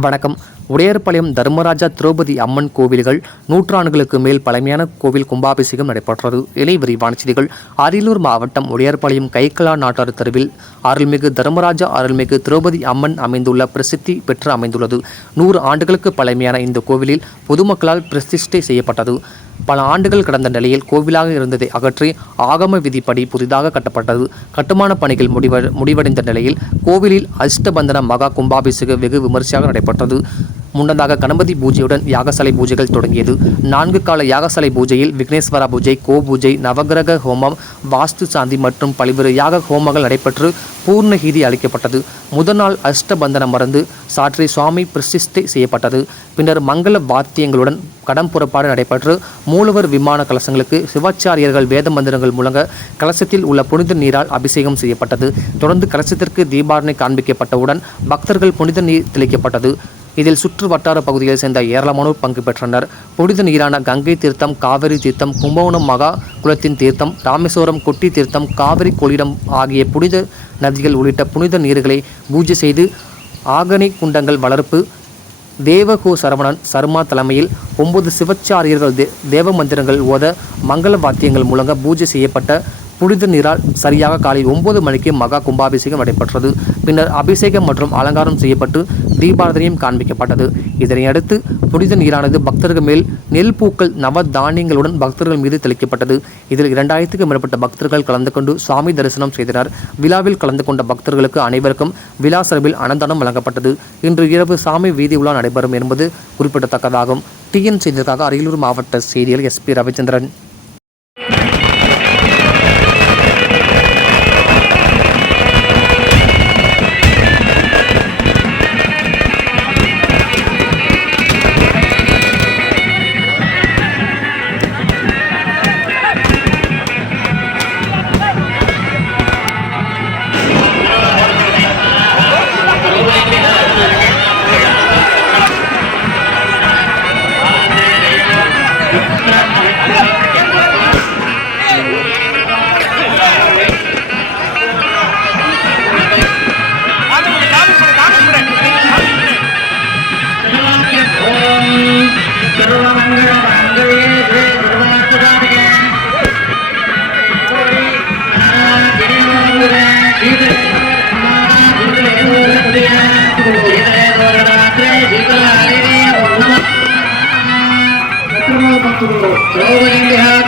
வணக்கம். உடையார்பாளையம் தர்மராஜா திரௌபதி அம்மன் கோவில்கள் நூற்றாண்டுகளுக்கு மேல் பழமையான கோவில் கும்பாபிஷேகம் நடைபெற்றது. இலை விரிவான செய்திகள். அரியலூர் மாவட்டம் உடையார்பாளையம் கைக்கலா நாட்டார் தெருவில் அருள்மிகு தர்மராஜா அருள்மிகு திரௌபதி அம்மன் அமைந்துள்ள பிரசித்தி பெற்று அமைந்துள்ளது. நூறு ஆண்டுகளுக்கு பழமையான இந்த கோவிலில் பொதுமக்களால் பிரதிஷ்டை செய்யப்பட்டது. பல ஆண்டுகள் கடந்த நிலையில் கோவிலாக இருந்ததை அகற்றி ஆகம விதிப்படி புதிதாக கட்டப்பட்டது. கட்டுமான பணிகள் முடிவ முடிவடைந்த நிலையில் கோவிலில் அஷ்டபந்தன மகா கும்பாபிஷேக வெகு விமர்சையாக நடைபெற்றது. முன்னதாக கணபதி பூஜையுடன் யாகசாலை பூஜைகள் தொடங்கியது. நான்கு கால யாகசாலை பூஜையில் விக்னேஸ்வரா பூஜை கோ பூஜை நவகிரக ஹோமம் வாஸ்து சாந்தி மற்றும் பல்வேறு யாக ஹோமங்கள் நடைபெற்று பூர்ணஹீதி அளிக்கப்பட்டது. முதல் நாள் அஷ்டபந்தன மறந்து சாற்றி சுவாமி பிரசிஷ்டை செய்யப்பட்டது. பின்னர் மங்கள வாத்தியங்களுடன் கடம் புறப்பாடு நடைபெற்று மூலவர் விமான கலசங்களுக்கு சிவாச்சாரியர்கள் வேத மந்திரங்கள் முழங்க கலசத்தில் உள்ள புனித நீரால் அபிஷேகம் செய்யப்பட்டது. தொடர்ந்து கலசத்திற்கு தீபாரணை காண்பிக்கப்பட்டவுடன் பக்தர்கள் புனித நீர் தெளிக்கப்பட்டது. இதில் சுற்று வட்டார பகுதிகளை சேர்ந்த ஏராளமானோர் பங்கு பெற்றனர். புனித நீரான கங்கை தீர்த்தம் காவிரி தீர்த்தம் கும்பகோணம் மகா குளத்தின் தீர்த்தம் ராமேஸ்வரம் கொட்டி தீர்த்தம் காவிரி கொள்ளிடம் ஆகிய புனித நதிகள் உள்ளிட்ட புனித நீர்களை பூஜை செய்து ஆகனி குண்டங்கள் வளர்ப்பு தேவகோ சரவணன் சர்மா தலைமையில் ஒன்பது சிவச்சாரியர்கள் தே தேவ மந்திரங்கள் ஓத மங்கள வாத்தியங்கள் மூலம் பூஜை செய்யப்பட்ட புனித நீரால் சரியாக காலை ஒன்பது மணிக்கு மகா கும்பாபிஷேகம் நடைபெற்றது. பின்னர் அபிஷேகம் மற்றும் அலங்காரம் செய்யப்பட்டு தீபாரதனையும் காண்பிக்கப்பட்டது. இதனையடுத்து புனித நீரானது பக்தர்கள் மேல் நெல் பூக்கள் நவ தானியங்களுடன் பக்தர்கள் மீது தெளிக்கப்பட்டது. இதில் இரண்டாயிரத்துக்கும் மேற்பட்ட பக்தர்கள் கலந்து கொண்டு சுவாமி தரிசனம் செய்தனர். விழாவில் கலந்து கொண்ட பக்தர்களுக்கு அனைவருக்கும் விழா சார்பில் அன்னதானம் வழங்கப்பட்டது. இன்று இரவு சாமி வீதி உலா நடைபெறும் என்பது குறிப்பிடத்தக்கதாகும். டிஎன் செய்திற்காக அரியலூர் மாவட்ட செய்தியில் SP Ravichandran. Over in the house.